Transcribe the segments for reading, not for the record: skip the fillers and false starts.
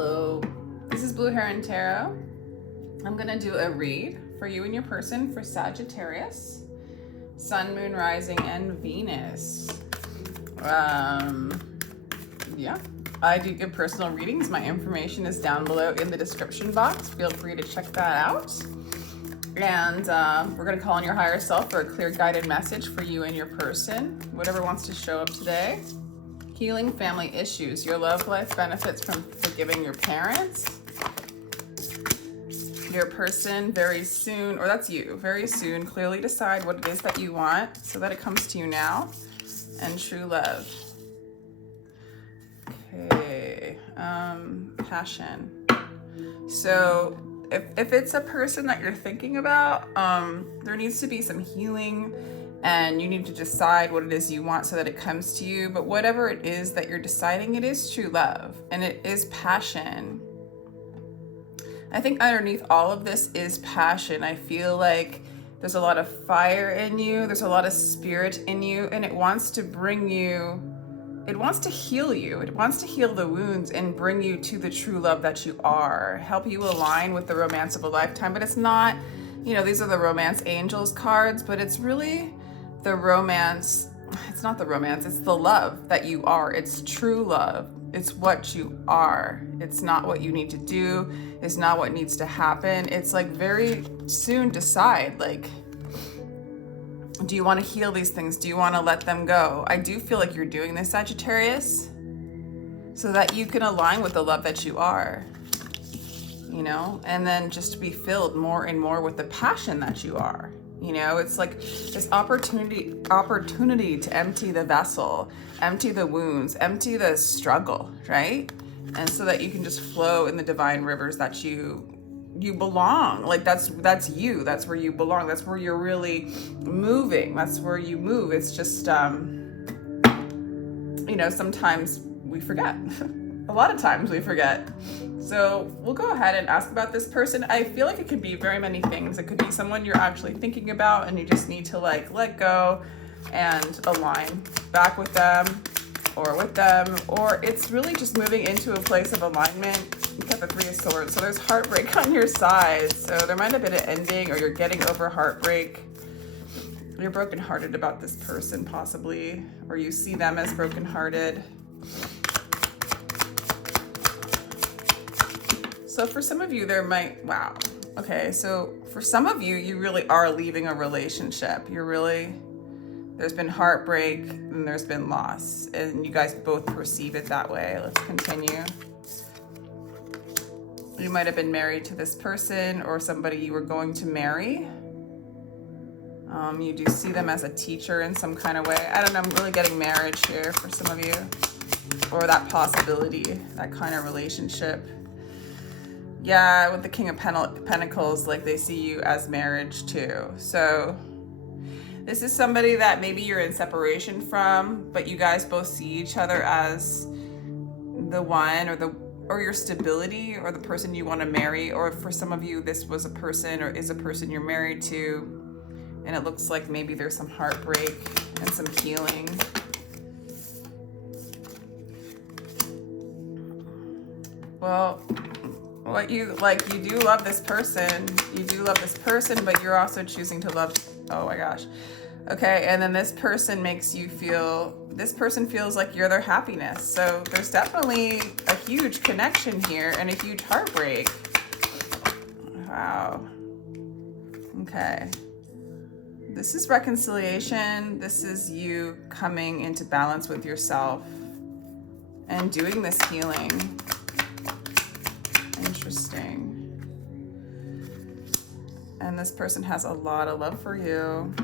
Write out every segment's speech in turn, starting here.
Hello, this is Blue Heron Tarot. I'm going to do a read for you and your person for Sagittarius, Sun, Moon, Rising, and Venus. Yeah, I do give personal readings. My information is down below in the description box. Feel free to check that out. And we're going to call on your higher self for a clear guided message for you and your person, whatever wants to show up today. Healing family issues. Your love life benefits from forgiving your parents. Your person very soon, or that's you, very soon, clearly decide what it is that you want so that it comes to you now. And true love. Okay, passion. So if it's a person that you're thinking about, there needs to be some healing and you need to decide what it is you want so that it comes to you. But whatever it is that you're deciding, it is true love and it is passion. I think underneath all of this is passion. I feel like there's a lot of fire in you. There's a lot of spirit in you, and it wants to bring you, it wants to heal you. It wants to heal the wounds and bring you to the true love that you are, help you align with the romance of a lifetime. But it's not, you know, these are the romance angels cards, but it's really the romance. It's not the romance, it's the love that you are. It's true love. It's what you are. It's not what you need to do. It's not what needs to happen. It's like very soon decide, like, do you want to heal these things? Do you want to let them go? I do feel like you're doing this, Sagittarius, so that you can align with the love that you are, you know, and then just be filled more and more with the passion that you are. You know, it's like this opportunity to empty the vessel, empty the wounds, empty the struggle, right? And so that you can just flow in the divine rivers that you belong. Like that's you. That's where you belong. That's where you're really moving. That's where you move. It's just, you know, sometimes we forget. A lot of times we forget. So we'll go ahead and ask about this person. I feel like it could be very many things. It could be someone you're actually thinking about and you just need to like let go and align back with them or with them, or it's really just moving into a place of alignment. You got the Three of Swords. So there's heartbreak on your side. So there might have been an ending, or you're getting over heartbreak. You're brokenhearted about this person possibly, or you see them as brokenhearted. So for some of you, there might, wow. Okay, so for some of you, you really are leaving a relationship. You're really, there's been heartbreak and there's been loss, and you guys both perceive it that way. Let's continue. You might have been married to this person or somebody you were going to marry. You do see them as a teacher in some kind of way. I don't know, I'm really getting marriage here for some of you, or that possibility, that kind of relationship. Yeah, with the King of Pentacles, like they see you as marriage too. So this is somebody that maybe you're in separation from, but you guys both see each other as the one, or your stability, or the person you want to marry. Or for some of you, this was a person or is a person you're married to, and it looks like maybe there's some heartbreak and some healing. Well, what you like, you do love this person. You do love this person, but you're also choosing to love, oh my gosh. Okay, and then this person makes you feel, this person feels like you're their happiness. So there's definitely a huge connection here and a huge heartbreak. Wow. Okay. This is reconciliation. This is you coming into balance with yourself and doing this healing. Interesting. And this person has a lot of love for you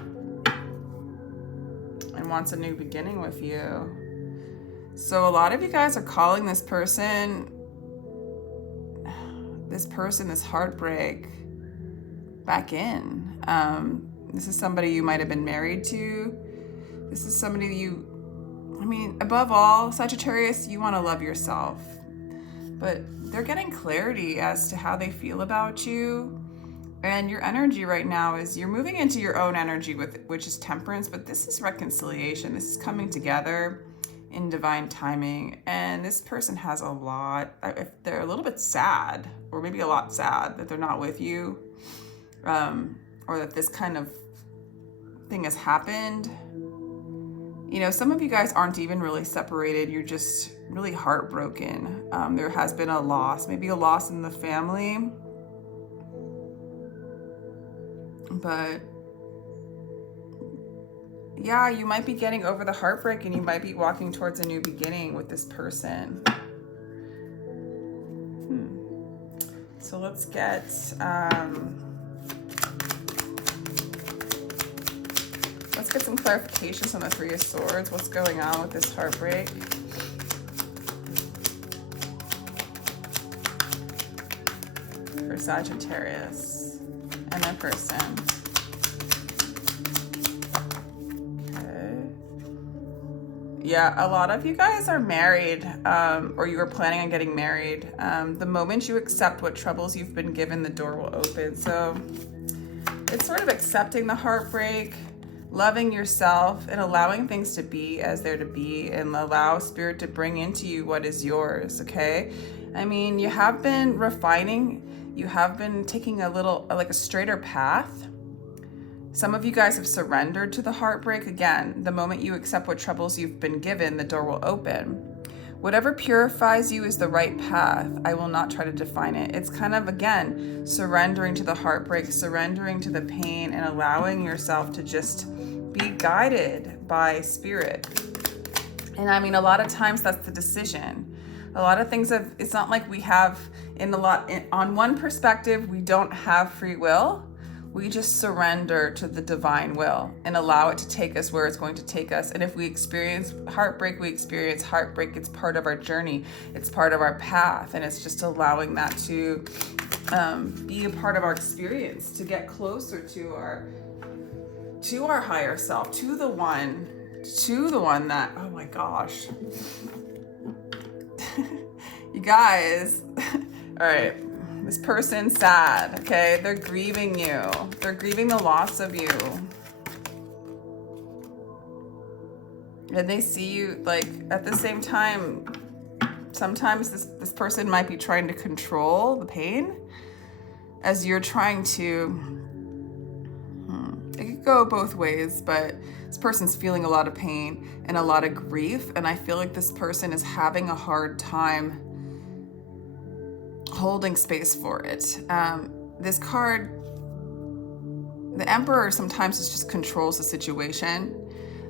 and wants a new beginning with you. So a lot of you guys are calling this person, this heartbreak back in. This is somebody you might have been married to. This is somebody above all, Sagittarius, you want to love yourself. But they're getting clarity as to how they feel about you. And your energy right now is you're moving into your own energy, which is temperance, but this is reconciliation. This is coming together in divine timing. And this person has a lot, if they're a little bit sad, or maybe a lot sad that they're not with you, or that this kind of thing has happened. You know, some of you guys aren't even really separated. You're just really heartbroken. There has been a loss, maybe a loss in the family. But yeah, you might be getting over the heartbreak and you might be walking towards a new beginning with this person. So let's get some clarifications on the Three of Swords. What's going on with this heartbreak? For Sagittarius and their person. Okay. Yeah, a lot of you guys are married, or you are planning on getting married. The moment you accept what troubles you've been given, the door will open. So it's sort of accepting the heartbreak, loving yourself, and allowing things to be as they're to be, and allow spirit to bring into you what is yours, okay? I mean, you have been refining, you have been taking a little, like a straighter path. Some of you guys have surrendered to the heartbreak. Again, the moment you accept what troubles you've been given, the door will open. Whatever purifies you is the right path. I will not try to define it. It's kind of, again, surrendering to the heartbreak, surrendering to the pain, and allowing yourself to just be guided by spirit. And I mean, a lot of times that's the decision. A lot of things it's not like we have on one perspective, we don't have free will. We just surrender to the divine will and allow it to take us where it's going to take us. And if we experience heartbreak, we experience heartbreak. It's part of our journey. It's part of our path. And it's just allowing that to be a part of our experience, to get closer to our higher self, to the one that, oh my gosh. You guys, all right. This person's sad, okay? They're grieving you. They're grieving the loss of you. And they see you, like, at the same time, sometimes this person might be trying to control the pain as you're trying to, it could go both ways, but this person's feeling a lot of pain and a lot of grief, and I feel like this person is having a hard time holding space for it. This card, the Emperor, sometimes just controls the situation.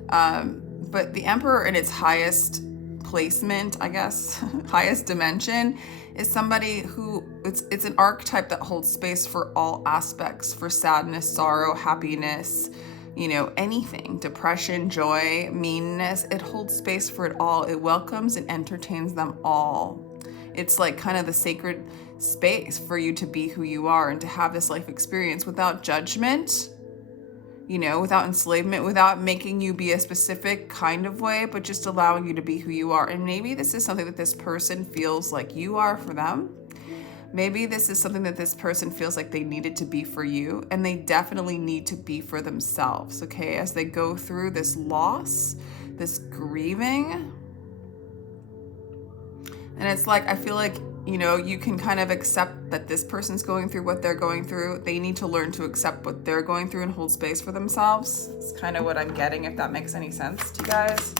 But the Emperor in its highest placement, I guess, highest dimension, is somebody who, it's an archetype that holds space for all aspects, for sadness, sorrow, happiness, you know, anything, depression, joy, meanness. It holds space for it all. It welcomes and entertains them all. It's like kind of the sacred space for you to be who you are and to have this life experience without judgment, you know, without enslavement, without making you be a specific kind of way, but just allowing you to be who you are. And maybe this is something that this person feels like you are for them. Maybe this is something that this person feels like they needed to be for you, and they definitely need to be for themselves, okay? As they go through this loss, this grieving. And it's like, I feel like, you know, you can kind of accept that this person's going through what they're going through. They need to learn to accept what they're going through and hold space for themselves. It's kind of what I'm getting, if that makes any sense to you guys.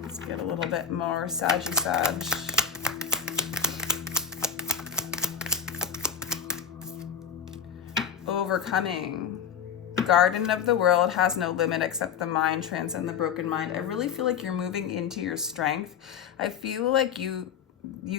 Let's get a little bit more Saggy Sag. Overcoming. Garden of the world has no limit except the mind, transcend the broken mind. I really feel like you're moving into your strength. I feel like you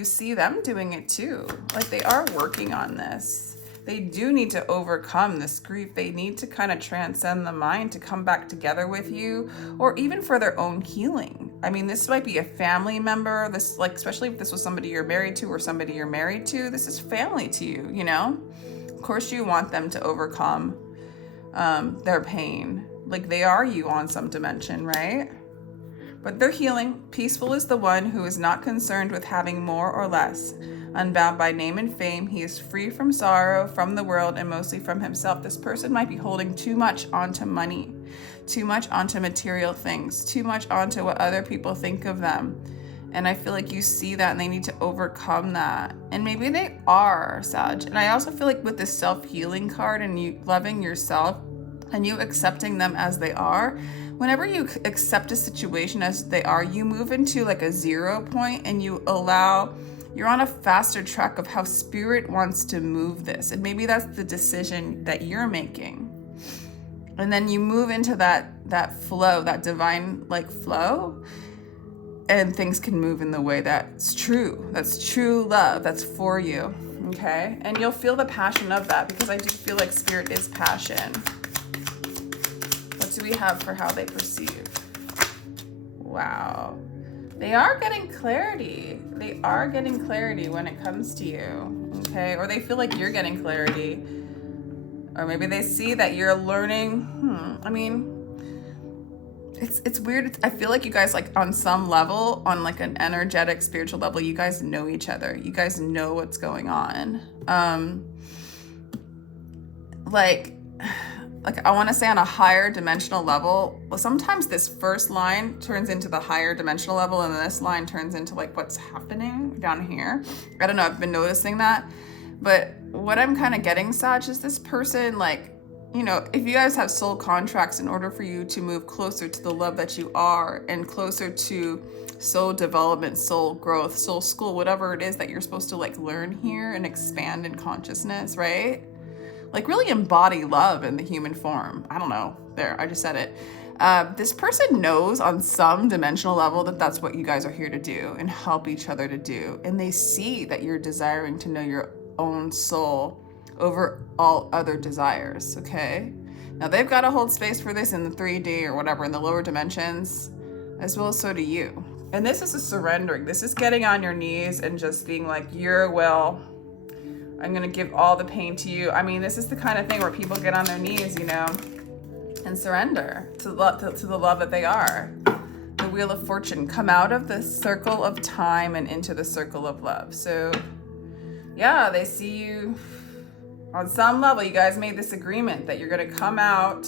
see them doing it too. Like they are working on this. They do need to overcome this grief. They need to kind of transcend the mind to come back together with you, or even for their own healing. I mean, this might be a family member. This, like, especially if this was somebody you're married to or somebody you're married to, this is family to you, you know? Of course you want them to overcome their pain. Like they are you on some dimension, right? but they're healing. Peaceful is the one who is not concerned with having more or less. Unbound by name and fame, he is free from sorrow, from the world, and mostly from himself. This person might be holding too much onto money, too much onto material things, too much onto what other people think of them. And I feel like you see that and they need to overcome that. And maybe they are, Sag. And I also feel like with this self-healing card and you loving yourself and you accepting them as they are, whenever you accept a situation as they are, you move into like a 0 point and you're on a faster track of how spirit wants to move this. And maybe that's the decision that you're making. And then you move into that flow, that divine like flow. And things can move in the way that's true. That's true love. That's for you. Okay? And you'll feel the passion of that because I do feel like spirit is passion. What do we have for how they perceive? Wow. They are getting clarity. They are getting clarity when it comes to you. Okay? Or they feel like you're getting clarity. Or maybe they see that you're learning. I mean, it's weird. I feel like you guys, like on some level, on like an energetic, spiritual level, you guys know each other. You guys know what's going on. Like I want to say on a higher dimensional level, well, sometimes this first line turns into the higher dimensional level and this line turns into like what's happening down here. I don't know. I've been noticing that. But what I'm kind of getting, Sag, is this person like, you know, if you guys have soul contracts, in order for you to move closer to the love that you are and closer to soul development, soul growth, soul school, whatever it is that you're supposed to like learn here and expand in consciousness, right? Like really embody love in the human form. I don't know. There, I just said it. This person knows on some dimensional level that that's what you guys are here to do and help each other to do. And they see that you're desiring to know your own soul over all other desires, okay? Now they've got to hold space for this in the 3D or whatever, in the lower dimensions, as well as so do you. And this is a surrendering. This is getting on your knees and just being like, your will, I'm gonna give all the pain to you. I mean, this is the kind of thing where people get on their knees, you know, and surrender to the love that they are. The Wheel of Fortune, come out of the circle of time and into the circle of love. So yeah, they see you. On some level, you guys made this agreement that you're going to come out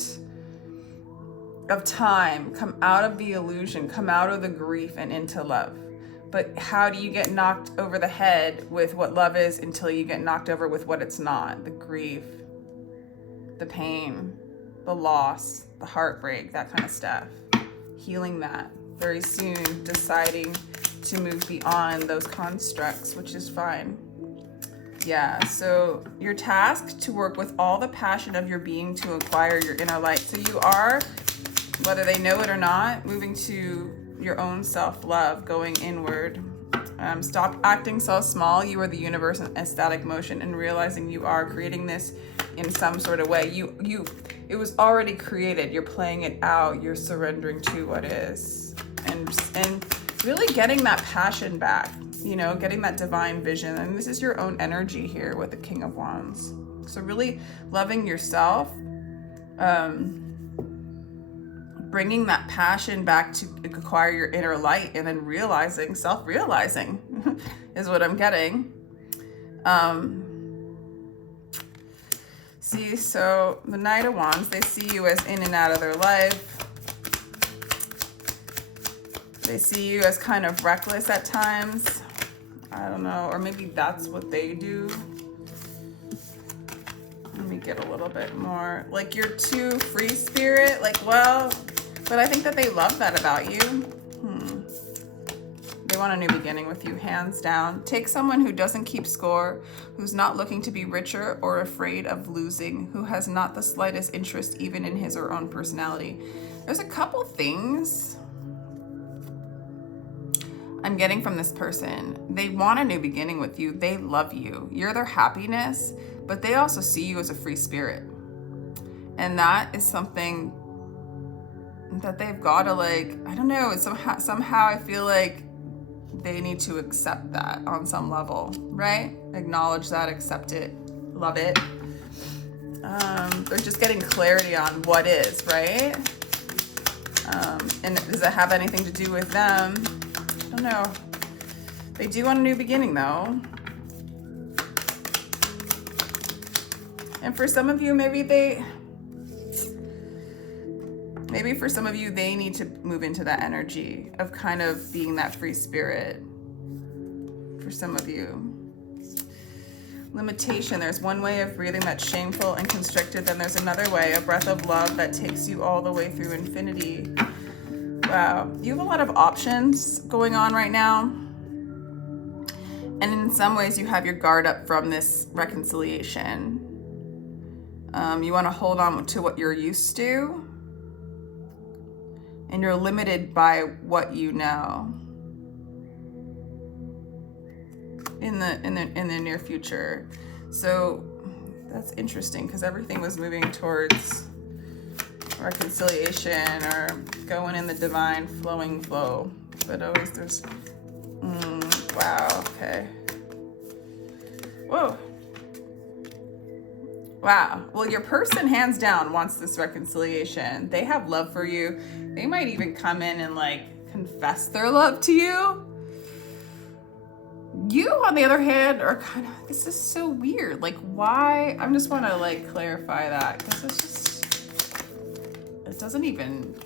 of time, come out of the illusion, come out of the grief and into love. But how do you get knocked over the head with what love is until you get knocked over with what it's not? The grief, the pain, the loss, the heartbreak, that kind of stuff. Healing that very soon, deciding to move beyond those constructs, which is fine. Yeah, so you're tasked to work with all the passion of your being to acquire your inner light. So you are, whether they know it or not, moving to your own self-love, going inward. Stop acting so small. You are the universe in ecstatic motion and realizing you are creating this in some sort of way. It was already created. You're playing it out. You're surrendering to what is. And really getting that passion back. You know, getting that divine vision. And this is your own energy here with the King of Wands. So really loving yourself, bringing that passion back to acquire your inner light, and then realizing, self-realizing is what I'm getting. See, so the Knight of Wands, they see you as in and out of their life. They see you as kind of reckless at times. I don't know, or maybe that's what they do. Let me get a little bit more. Like you're too free spirit, like, well, but I think that they love that about you. They want a new beginning with you, hands down. Take someone who doesn't keep score, who's not looking to be richer or afraid of losing, who has not the slightest interest even in his or her own personality. There's a couple things I'm getting from this person. They want a new beginning with you. They love you. You're their happiness, but they also see you as a free spirit. And that is something that they've got to, like, I don't know, it's somehow I feel like they need to accept that on some level, right? Acknowledge that, accept it, love it. They're just getting clarity on what is, right? And does it have anything to do with them? I don't know. They do want a new beginning though. And for some of you, maybe for some of you, they need to move into that energy of kind of being that free spirit. For some of you. Limitation. There's one way of breathing that's shameful and constricted. Then there's another way, a breath of love that takes you all the way through infinity. Wow. You have a lot of options going on right now. And in some ways you have your guard up from this reconciliation. You want to hold on to what you're used to. And you're limited by what you know. In the near future. So that's interesting because everything was moving towards reconciliation or going in the divine flowing flow. But always there's, wow, okay. Whoa. Wow. Well, your person hands down wants this reconciliation. They have love for you. They might even come in and like confess their love to you. You, on the other hand, are kind of, this is so weird. Like, why? I just want to like clarify that because it's just, it doesn't even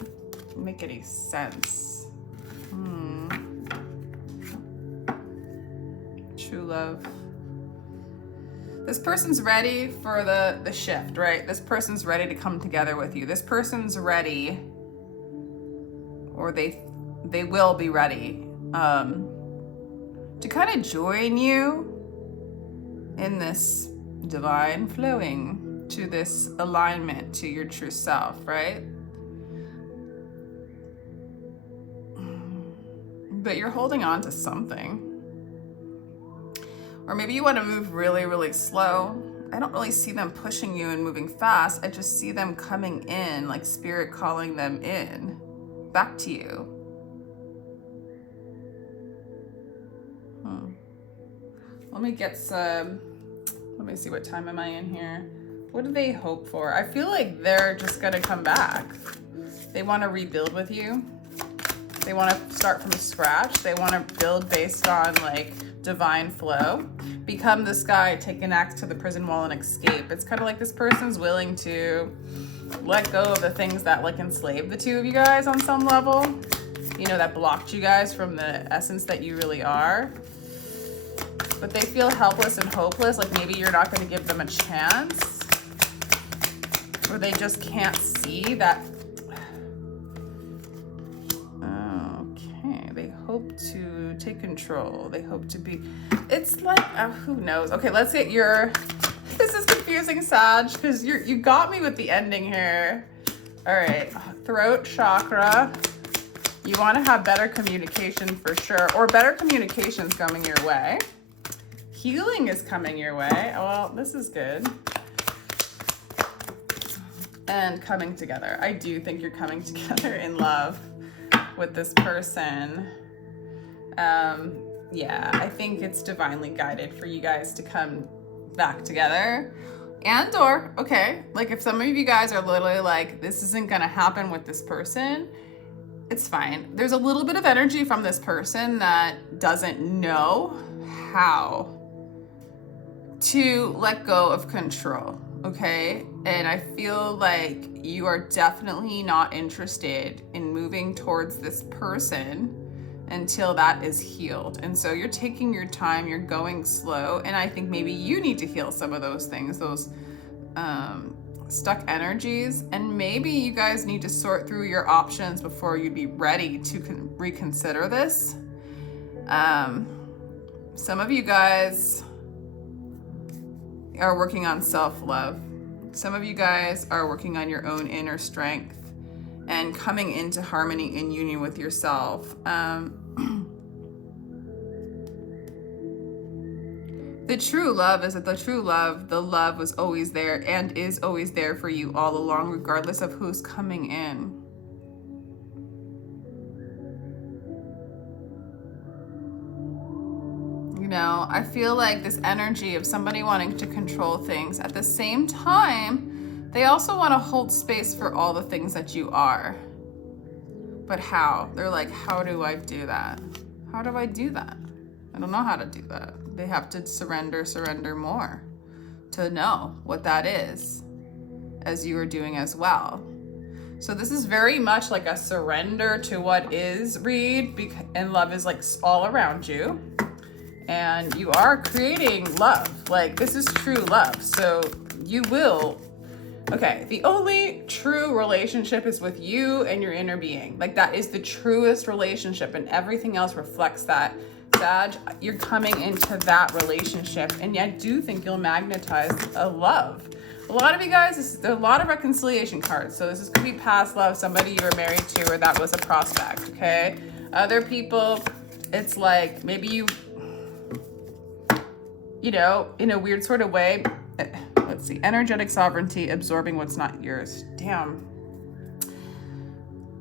make any sense. True love. This person's ready for the shift, right? This person's ready to come together with you. This person's ready, or they will be ready. To kind of join you in this divine flowing, to this alignment to your true self, right? But you're holding on to something. Or maybe you want to move really, really slow. I don't really see them pushing you and moving fast. I just see them coming in, like spirit calling them in, back to you. Let me get some, let me see, what time am I in here? What do they hope for? I feel like they're just gonna come back. They want to rebuild with you. They want to start from scratch. They want to build based on like divine flow. Become this guy, take an axe to the prison wall and escape. It's kind of like this person's willing to let go of the things that like enslave the two of you guys on some level. You know, that blocked you guys from the essence that you really are. But they feel helpless and hopeless, like maybe you're not going to give them a chance. Or they just can't see that. Okay, they hope to take control. They hope to be, it's like, who knows? Okay, let's get your, this is confusing, Sag, because you got me with the ending here. All right, throat chakra. You want to have better communication for sure, or better communication's coming your way. Healing is coming your way. Well, this is good. And coming together. I do think you're coming together in love with this person. Yeah, I think it's divinely guided for you guys to come back together. And or, okay, like if some of you guys are literally like, this isn't gonna happen with this person, it's fine. There's a little bit of energy from this person that doesn't know how to let go of control, okay? And I feel like you are definitely not interested in moving towards this person until that is healed. And so you're taking your time, you're going slow, and I think maybe you need to heal some of those things, those stuck energies, and maybe you guys need to sort through your options before you'd be ready to reconsider this. Some of you guys are working on self-love. Some of you guys are working on your own inner strength and coming into harmony and union with yourself. The true love is that the love was always there and is always there for you all along, regardless of who's coming in. You know, I feel like this energy of somebody wanting to control things. At the same time, they also want to hold space for all the things that you are. But how? They're like, how do I do that? How do I do that? I don't know how to do that. They have to surrender more to know what that is, as you are doing as well. So this is very much like a surrender to what is read, and love is like all around you. And you are creating love. Like, this is true love. So you will, okay, the only true relationship is with you and your inner being. Like, that is the truest relationship, and everything else reflects that. Sag, you're coming into that relationship, and I do think you'll magnetize a love. A lot of you guys, there are a lot of reconciliation cards. So this is going to be past love, somebody you were married to, or that was a prospect, okay? Other people, it's like maybe you know, in a weird sort of way, let's see, energetic sovereignty, absorbing what's not yours. Damn.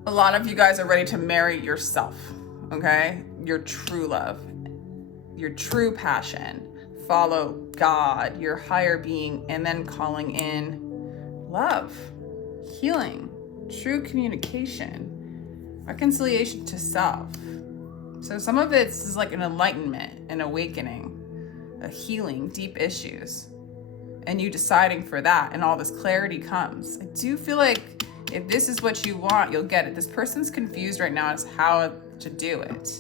A lot of you guys are ready to marry yourself, okay? Your true love, your true passion. Follow God, your higher being, and then calling in love, healing, true communication, reconciliation to self. So some of it is like an enlightenment, an awakening, a healing, deep issues, and you deciding for that, and all this clarity comes. I do feel like if this is what you want, you'll get it. This person's confused right now as how to do it.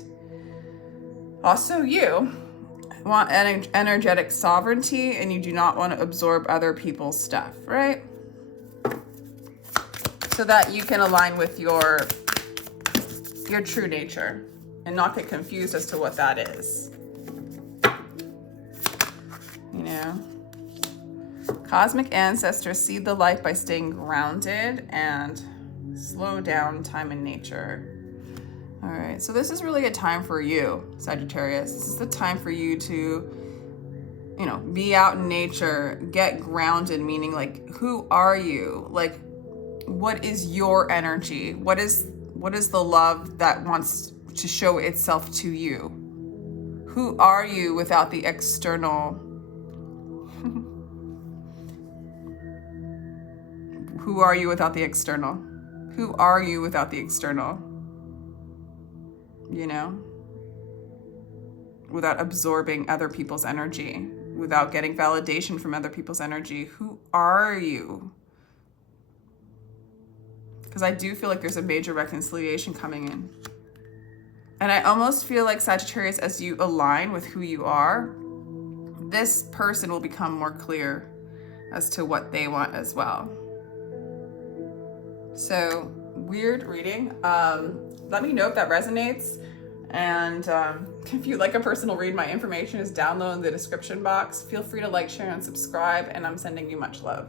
Also, you want energetic sovereignty, and you do not want to absorb other people's stuff, right? So that you can align with your true nature and not get confused as to what that is. You know, cosmic ancestors seed the life by staying grounded and slow down time in nature. All right, so this is really a time for you, Sagittarius. This is the time for you to, you know, be out in nature, get grounded, meaning like, who are you? Like, what is your energy? What is the love that wants to show itself to you? Who are you without the external? Who are you without the external? Who are you without the external? You know, without absorbing other people's energy, without getting validation from other people's energy. Who are you? Because I do feel like there's a major reconciliation coming in. And I almost feel like, Sagittarius, as you align with who you are, this person will become more clear as to what they want as well. So, weird reading. Let me know if that resonates. And if you'd like a personal read, my information is down low in the description box. Feel free to like, share, and subscribe. And I'm sending you much love.